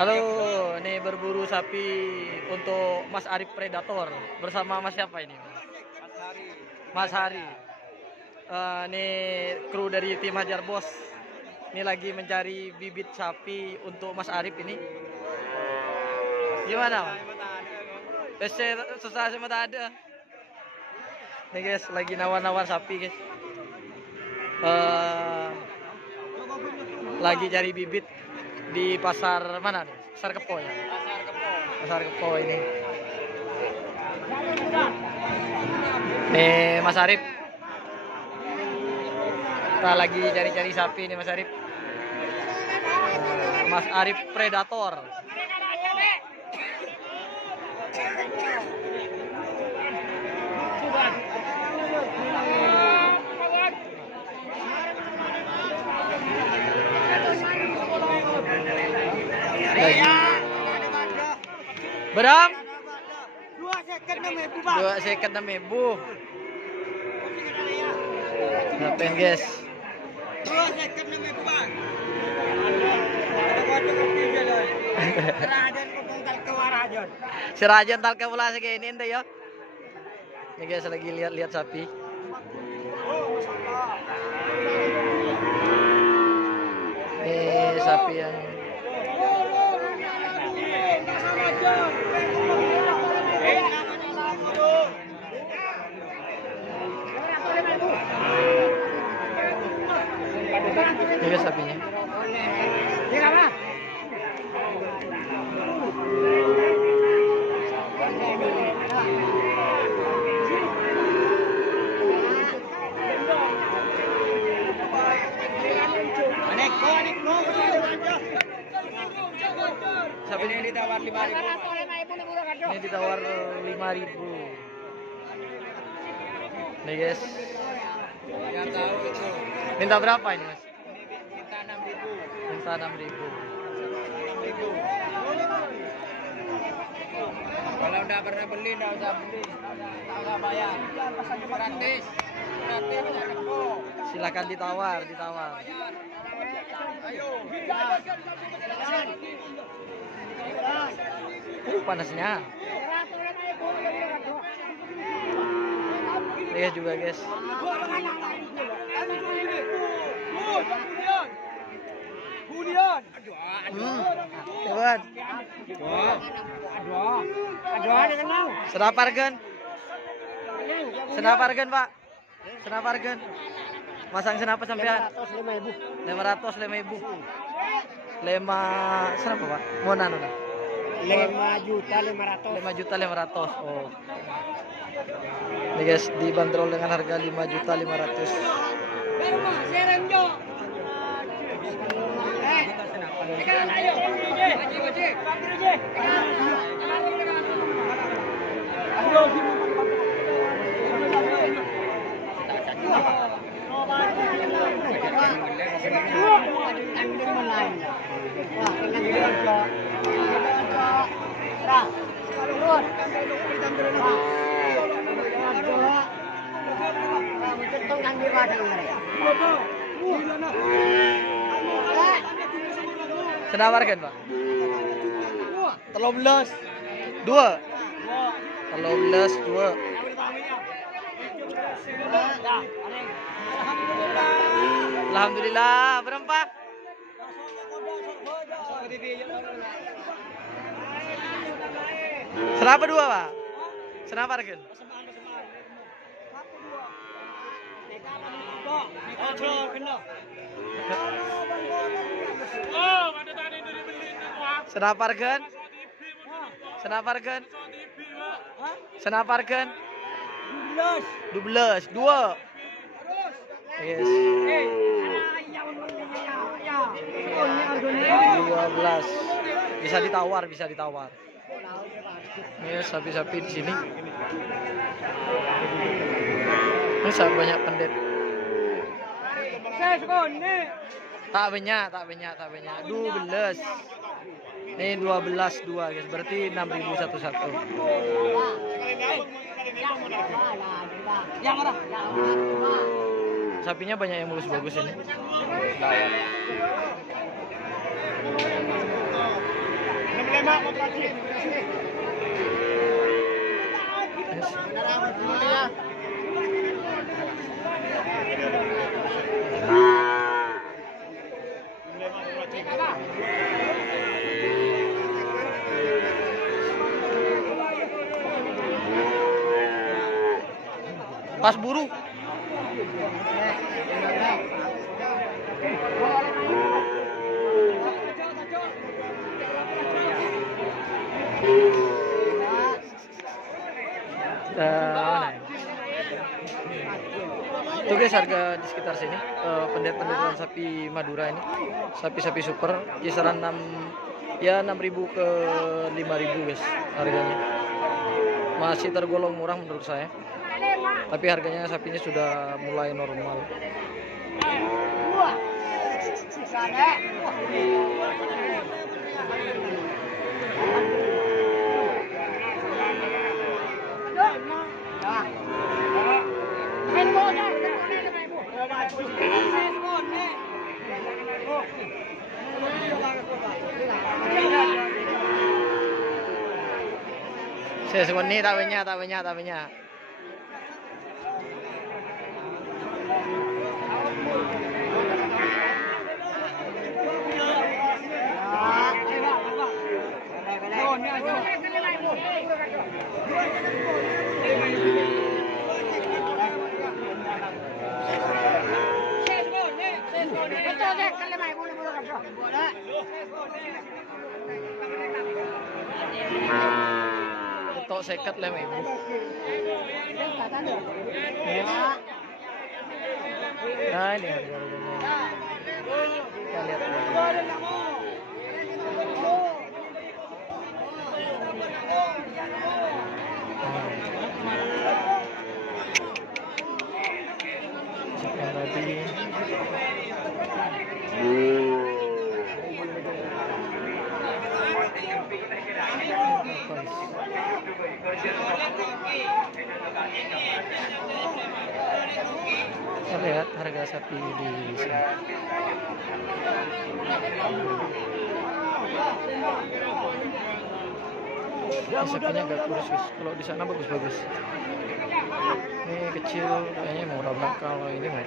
Halo, ini berburu sapi untuk Mas Arif Predator bersama Mas siapa ini? Mas Hari. Ini kru dari tim Hajar Bos. Ini lagi mencari bibit sapi untuk Mas Arif ini. Gimana, Mas? Susah sih mata ada. Nih guys, lagi nawar-nawar sapi guys. Lagi cari bibit di pasar mana nih? Pasar Kepo ya? Pasar Kepo ini. Nih Mas Arif. Kita lagi cari-cari sapi nih Mas Arif. Mas Arif Predator. Berapa? 2 second 6.000. Ngapain guys? 2 second 6.000 bang. Si Rajan tal kewala kayak ini ente ya. Ini guys lagi lihat-lihat sapi. Ini sapi yang ini guys sapinya. Sapi ini ditawar 5.000. Ini ditawar 5.000. Nih guys. Biar tahu itu. Minta berapa ini Mas? Minta 6.000. Minta 6.000. Kalau udah pernah beli, udah usah beli, udah bayar. Gratis, gratis bisa Kepo. Silakan ditawar. Ayo. Panasnya. Lihat juga guys. Bulian. Teman. Senapargan. Senapargan, Pak. Senapargan. Masang senapa sampean? 500.000. 5 senapa, Pak? Mau nano nah? 5.500.000. Oh. Ini guys dibanderol dengan harga 5.500.000. Senawarkan, Pak. 13 2. 13 2. Alhamdulillah berempat. Senapa dua, Pak? Senapa harga? Senaparkan? Senaparkan? Senaparkan? 12, 2. Yes. 12. Bisa ditawar, bisa ditawar. Ini sapi-sapi di sini. Ini banyak pendet. Tak banyak. 12. Ini 12 2 guys. Berarti 6.000 satu-satu. Sapinya banyak yang mulus bagus ini. Pas buru. Mana ya? Itu guys harga di sekitar sini pendet-pendetan sapi Madura ini, sapi-sapi super kisaran 6.000 ke 5.000 guys harganya. Masih tergolong murah menurut saya. Tapi harganya sapinya sudah mulai normal. Saya sebenarnya tak banyak. Tok seket lah memang. Nah ini harga-harganya. Kita lihat yang tadi. Kita lihat harga sapi di sini. Ini sapinya agak kurus guys. Kalau di sana bagus-bagus. Ini kecil, kayaknya mau nabrak. Kalau ini mau.